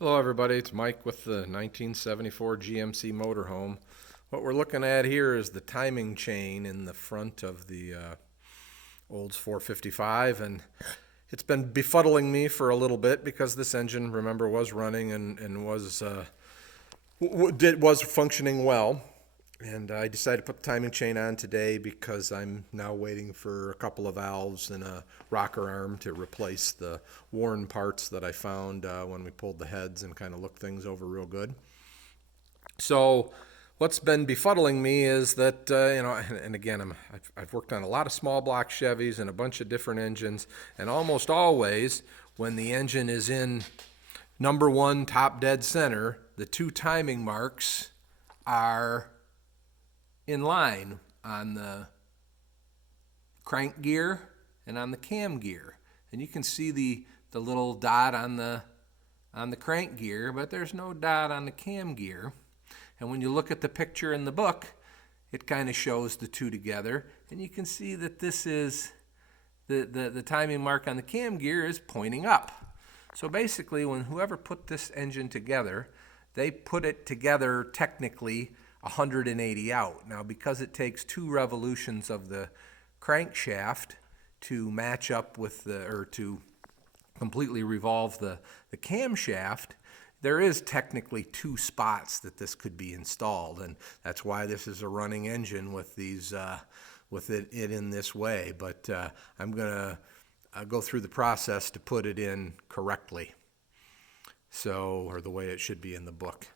Hello everybody, it's Mike with the 1974 GMC Motorhome. What we're looking at here is the timing chain in the front of the Olds 455, and it's been befuddling me for a little bit because this engine, remember, was running and was functioning well. And I decided to put the timing chain on today because I'm now waiting for a couple of valves and a rocker arm to replace the worn parts that I found when we pulled the heads and kind of looked things over real good. So what's been befuddling me is that, and again, I've worked on a lot of small block Chevys and a bunch of different engines, and almost always when the engine is in number one top dead center, the two timing marks are in line on the crank gear and on the cam gear. And you can see the little dot on the crank gear, but there's no dot on the cam gear. And when you look at the picture in the book, it kind of shows the two together, and you can see that this is the timing mark on the cam gear is pointing up. So basically, when whoever put this engine together, they put it together technically 180 out. Now, because it takes 2 revolutions of the crankshaft to match up with to completely revolve the camshaft, there is technically 2 spots that this could be installed, and that's why this is a running engine with these with it in this way. But I'm gonna go through the process to put it in correctly, or the way it should be in the book.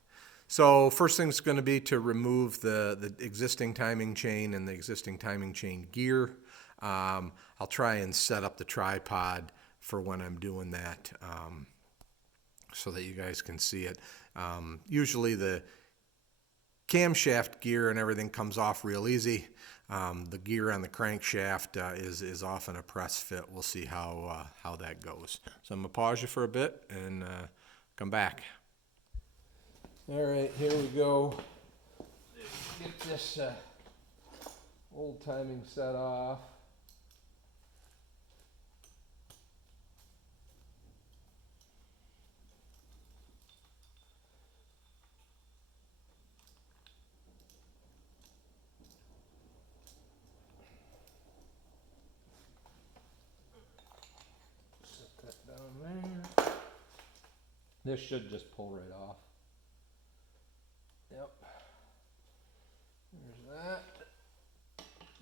So first thing is going to be to remove the existing timing chain and the existing timing chain gear. I'll try and set up the tripod for when I'm doing that so that you guys can see it. Usually the camshaft gear and everything comes off real easy. The gear on the crankshaft is often a press fit. We'll see how that goes. So I'm going to pause you for a bit and come back. All right, here we go. Get this old timing set off. Set that down there. This should just pull right off. Yep. There's that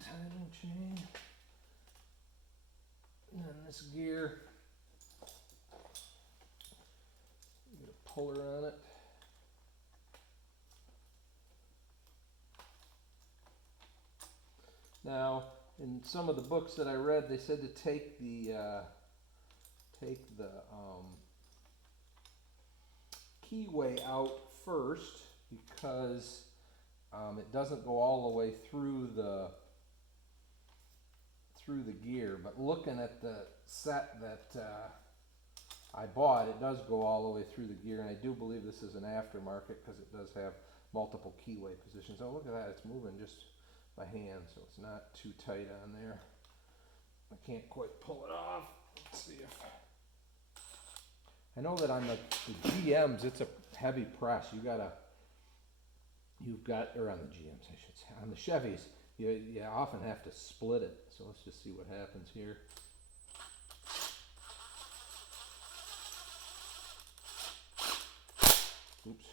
timing chain. And then this gear. Get a puller on it. Now, in some of the books that I read, they said to take the keyway out first because it doesn't go all the way through the gear. But looking at the set that I bought, it does go all the way through the gear, and I do believe this is an aftermarket because it does have multiple keyway positions. Oh, look at that, it's moving just by hand, so it's not too tight on there. I can't quite pull it off. Let's see if I know that on the GMs it's a heavy press. Or on the GMs I should say, on the Chevys you often have to split it. So let's just see what happens here. Oops.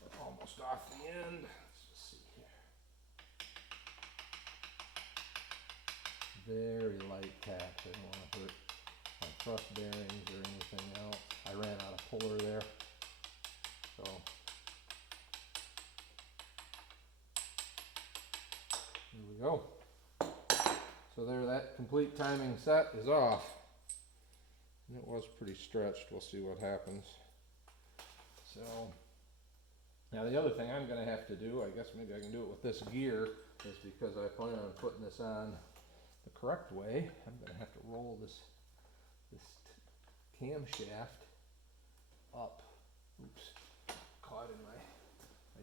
We're almost off the end. Let's just see here. Very light taps. I don't want to hurt my thrust bearings or anything else. I ran out of puller there. So here we go. So there, that complete timing set is off. And it was pretty stretched. We'll see what happens. So now the other thing I'm going to have to do, I guess maybe I can do it with this gear, is because I plan on putting this on the correct way. I'm going to have to roll this camshaft up. Oops, caught in my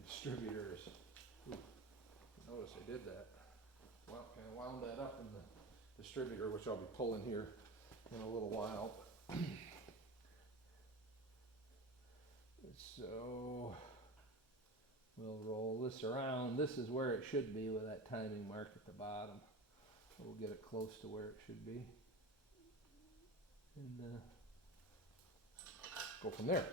distributors. Ooh, notice I did that. Well, kind of wound that up in the distributor, which I'll be pulling here in a little while. So we'll roll this around. This is where it should be with that timing mark at the bottom. We'll get it close to where it should be. And go from there.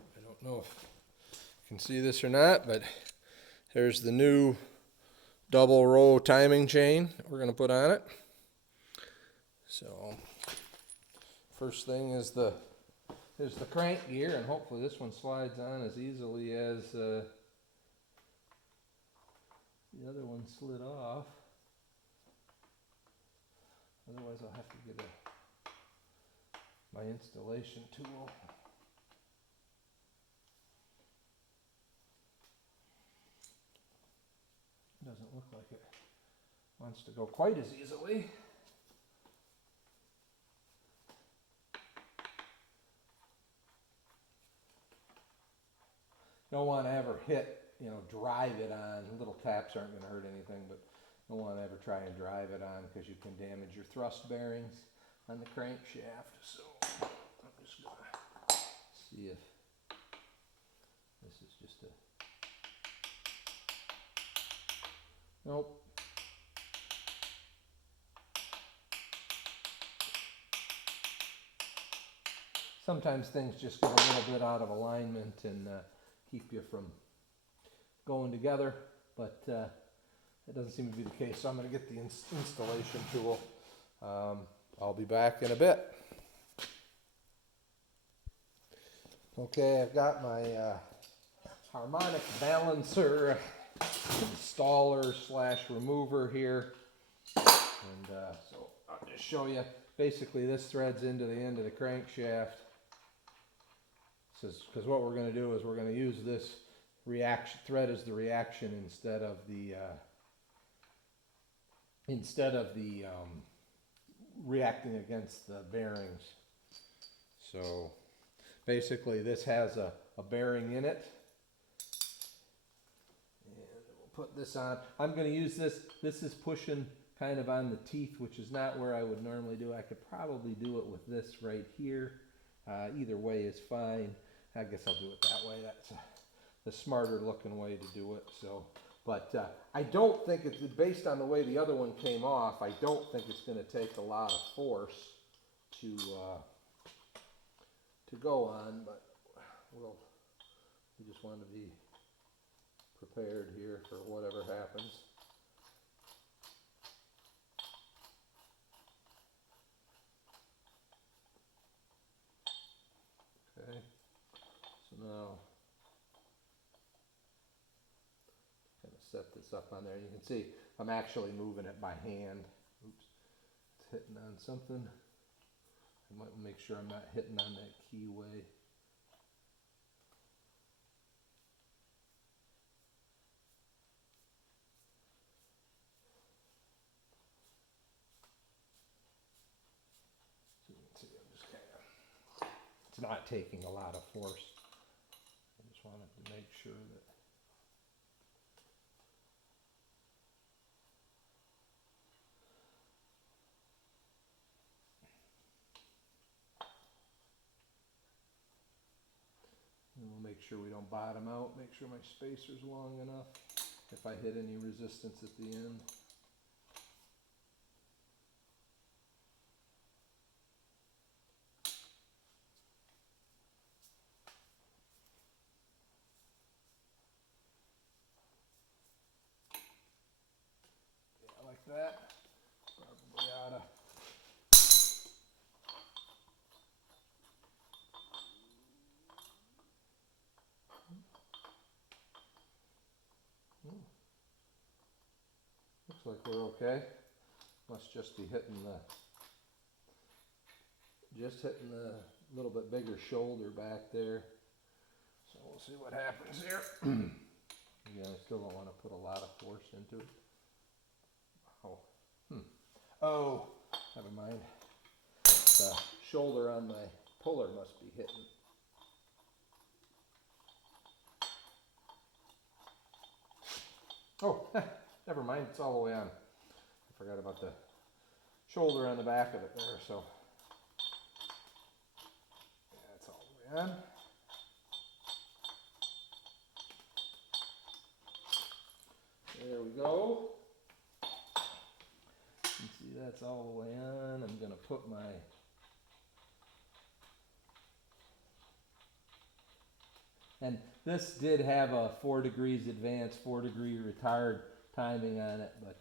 I don't know if you can see this or not, but here's the new double row timing chain we're going to put on it. So first thing is the crank gear, and hopefully this one slides on as easily as the other one slid off. Otherwise I'll have to get my installation tool. Doesn't look like it wants to go quite as easily. Don't want to ever hit, drive it on. Little taps aren't going to hurt anything, but don't want to ever try and drive it on because you can damage your thrust bearings on the crankshaft. So I'm just going to see if this is just a... Nope. Sometimes things just get a little bit out of alignment and keep you from going together, but that doesn't seem to be the case. So I'm going to get the installation tool. I'll be back in a bit. Okay, I've got my harmonic balancer installer / remover here, and so I'll just show you. Basically, this threads into the end of the crankshaft. Because what we're going to do is we're going to use this reaction thread as the reaction instead of the reacting against the bearings. So basically, this has a bearing in it. Put this on. I'm going to use this. This is pushing kind of on the teeth, which is not where I would normally do. I could probably do it with this right here. Either way is fine. I guess I'll do it that way. That's the smarter looking way to do it. So, but I don't think it's based on the way the other one came off. I don't think it's going to take a lot of force to go on, but we just want to be prepared here for whatever happens. Okay, so now kind of set this up on there. You can see I'm actually moving it by hand. Oops, it's hitting on something. I might make sure I'm not hitting on that keyway. It's not taking a lot of force. I just wanted to make sure that we'll make sure we don't bottom out, make sure my spacer's long enough if I hit any resistance at the end. Like that, probably oughta. Looks like we're okay. Must just be hitting the little bit bigger shoulder back there. So we'll see what happens here. Again, I still don't want to put a lot of force into it. Oh, never mind. The shoulder on my puller must be hitting. Oh, never mind, it's all the way on. I forgot about the shoulder on the back of it there, so that's all the way on. There we go. You can see that's all the way on. I'm going to put my and this did have a 4 degrees advance, 4-degree retard timing on it, but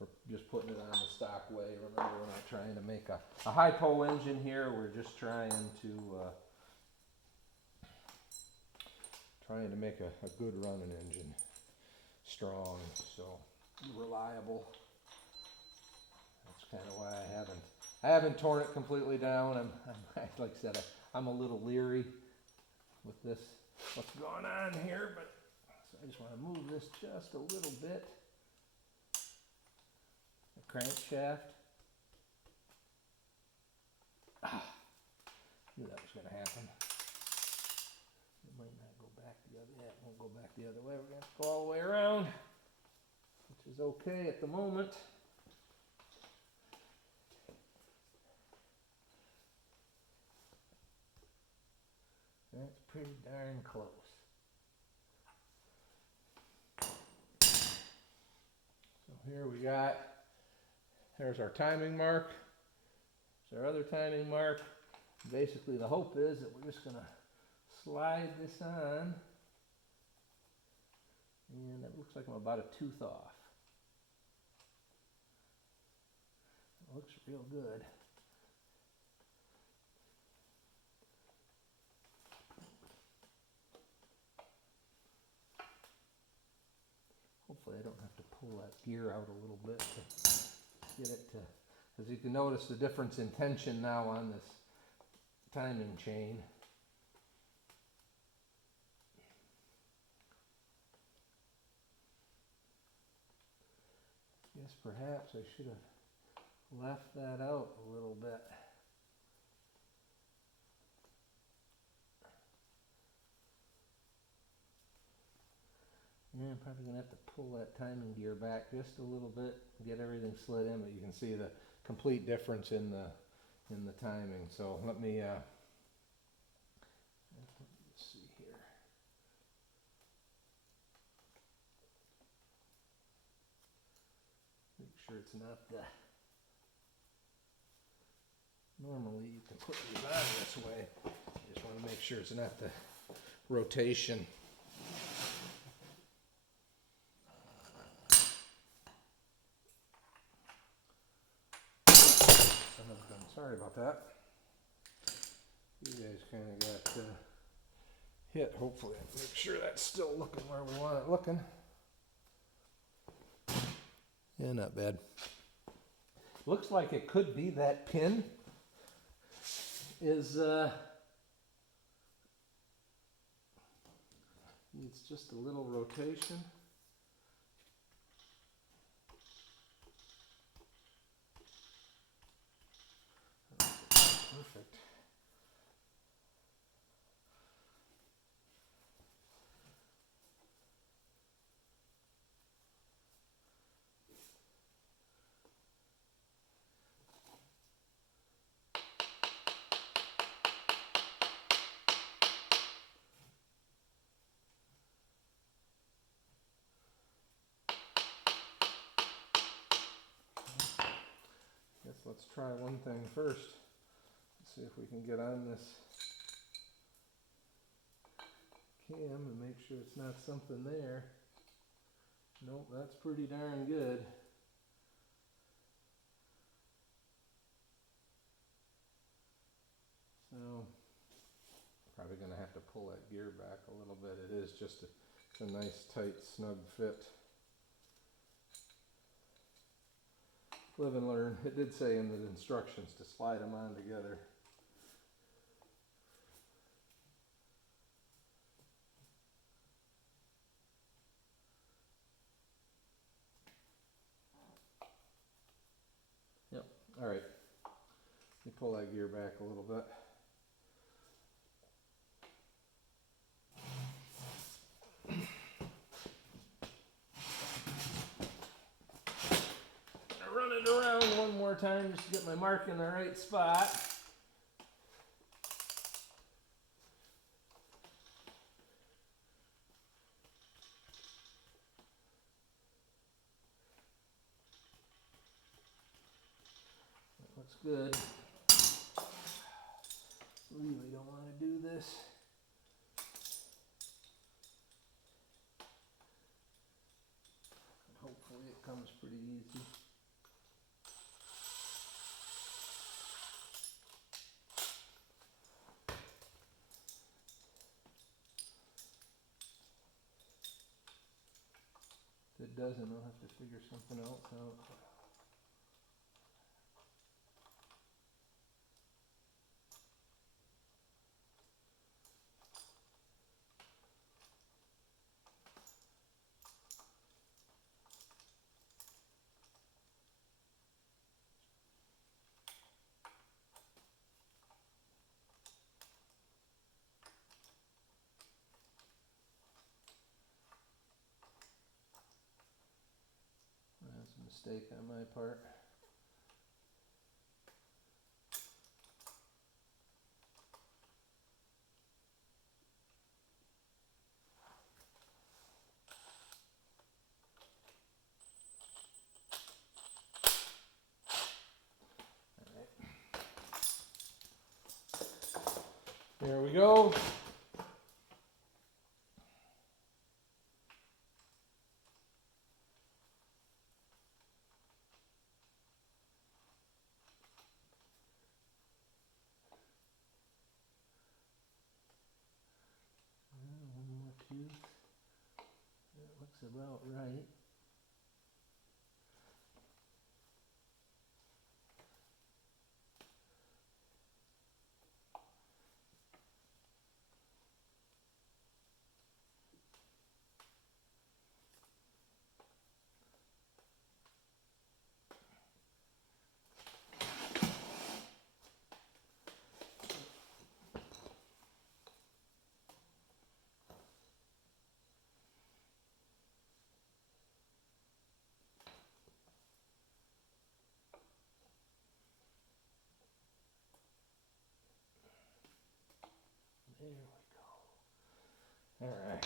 we're just putting it on the stock way. Remember, we're not trying to make a hypo engine here. We're just trying to make a good running engine, strong, so reliable. That's kind of why I haven't torn it completely down. I'm like I said, I'm a little leery with this, what's going on here, but so I just want to move this just a little bit. The crankshaft. Knew that was going to happen. It might not go back the other way. It won't go back the other way. We're going to have to go all the way around, which is okay at the moment. That's pretty darn close. So here we got, there's our timing mark. There's our other timing mark. Basically the hope is that we're just going to slide this on. And it looks like I'm about a tooth off. It looks real good. Hopefully I don't have to pull that gear out a little bit to get it to, because you can notice the difference in tension now on this timing chain. Guess perhaps I should have left that out a little bit. Yeah, I'm probably going to have to pull that timing gear back just a little bit, get everything slid in, but you can see the complete difference in the timing. So let me let's see here. Make sure it's not the, normally you can put these on this way. You just want to make sure it's not the rotation. Sorry about that. You guys kind of got hit. Hopefully, make sure that's still looking where we want it looking. Yeah, not bad. Looks like it could be that pin is needs just a little rotation. Perfect. Guess let's try one thing first. Let's see if we can get on this cam and make sure it's not something there. Nope, that's pretty darn good. So, probably going to have to pull that gear back a little bit. It is just a nice, tight, snug fit. Live and learn. It did say in the instructions to slide them on together. Yep, all right. Let me pull that gear back a little bit. time just to get my mark in the right spot. That looks good. Really don't want to do this. Hopefully it comes pretty easy. If it doesn't, I'll have to figure something else out. That's a mistake on my part. There we go. One more tooth. That looks about right. There we go. All right.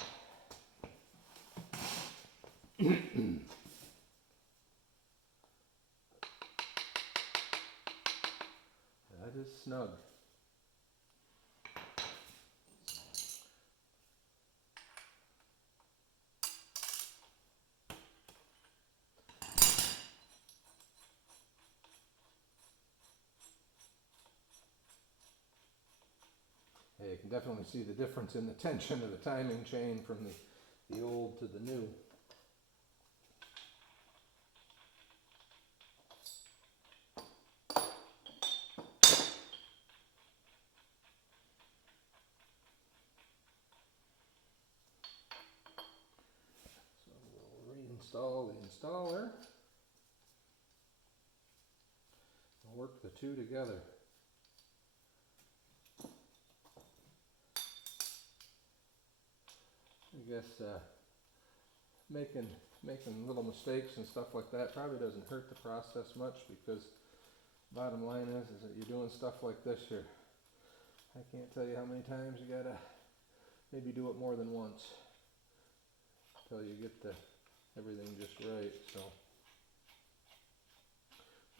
That is snug. Hey, you can definitely see the difference in the tension of the timing chain from the old to the new. So we'll reinstall the installer and work the two together. I guess making little mistakes and stuff like that probably doesn't hurt the process much, because bottom line is that you're doing stuff like this, I can't tell you how many times you gotta maybe do it more than once until you get everything just right. So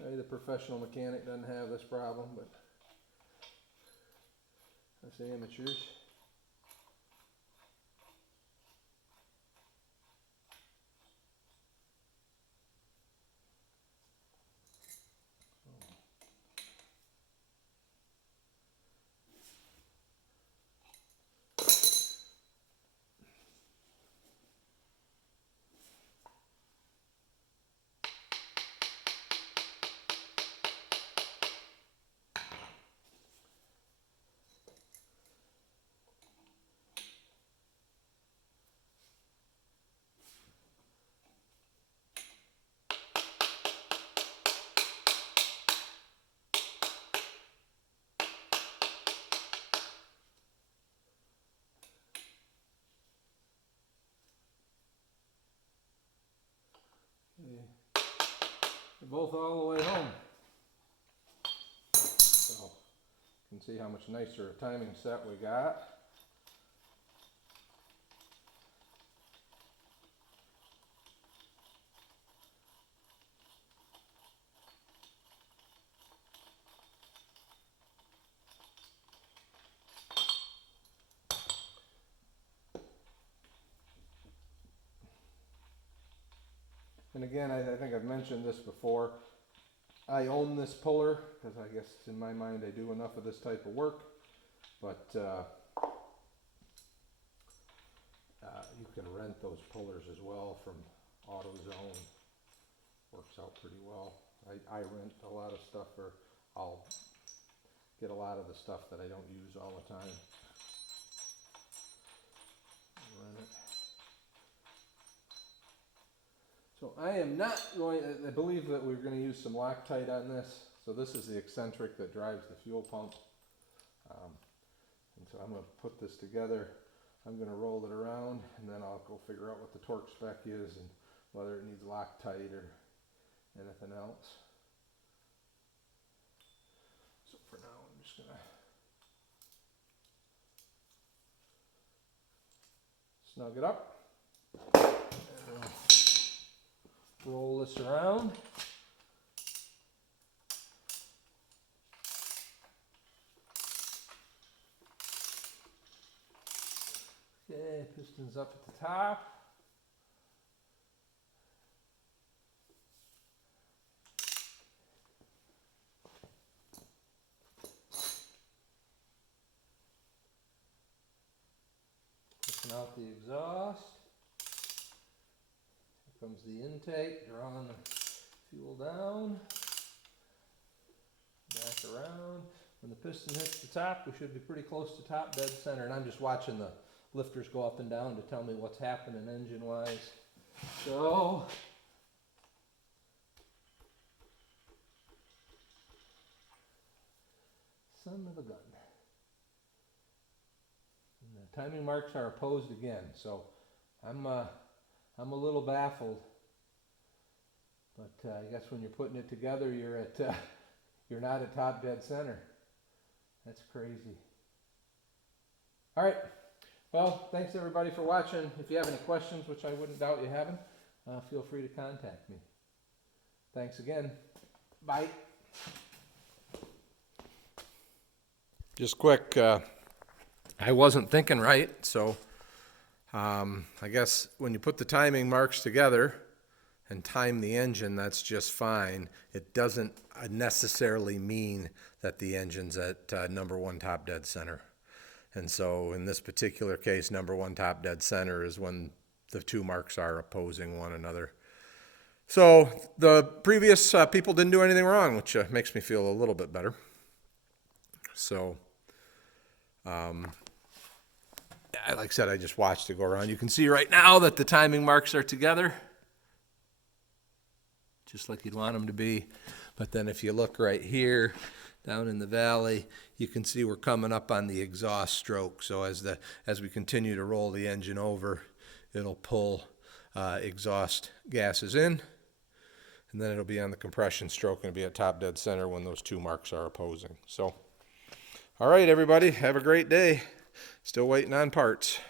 maybe the professional mechanic doesn't have this problem, but us amateurs. They're both all the way home. You can see how much nicer a timing set we got. And again, I think I've mentioned this before. I own this puller because I guess in my mind I do enough of this type of work. But you can rent those pullers as well from AutoZone. Works out pretty well. I rent a lot of stuff, or I'll get a lot of the stuff that I don't use all the time. Rent it. So I am not going, I believe that we're going to use some Loctite on this. So this is the eccentric that drives the fuel pump. And so I'm going to put this together. I'm going to roll it around, and then I'll go figure out what the torque spec is and whether it needs Loctite or anything else. So for now, I'm just going to snug it up. Roll this around. Okay, piston's up at the top. Pushing out the exhaust. Here comes the intake, drawing the fuel down. Back around. When the piston hits the top, we should be pretty close to top dead center. And I'm just watching the lifters go up and down to tell me what's happening engine-wise. So, son of a gun. And the timing marks are opposed again, so I'm a little baffled. But I guess when you're putting it together, you're not at top dead center. That's crazy. All right. Well, thanks everybody for watching. If you have any questions, which I wouldn't doubt you having, feel free to contact me. Thanks again. Bye. Just quick, I wasn't thinking right, so I guess when you put the timing marks together and time the engine, that's just fine. It doesn't necessarily mean that the engine's at number one top dead center. And so in this particular case, number one top dead center is when the two marks are opposing one another. So the previous people didn't do anything wrong, which makes me feel a little bit better. So, like I said, I just watched it go around. You can see right now that the timing marks are together, just like you'd want them to be. But then if you look right here, down in the valley, you can see we're coming up on the exhaust stroke. So as we continue to roll the engine over, it'll pull exhaust gases in, and then it'll be on the compression stroke and it'll be at top dead center when those two marks are opposing. So, all right, everybody, have a great day. Still waiting on parts.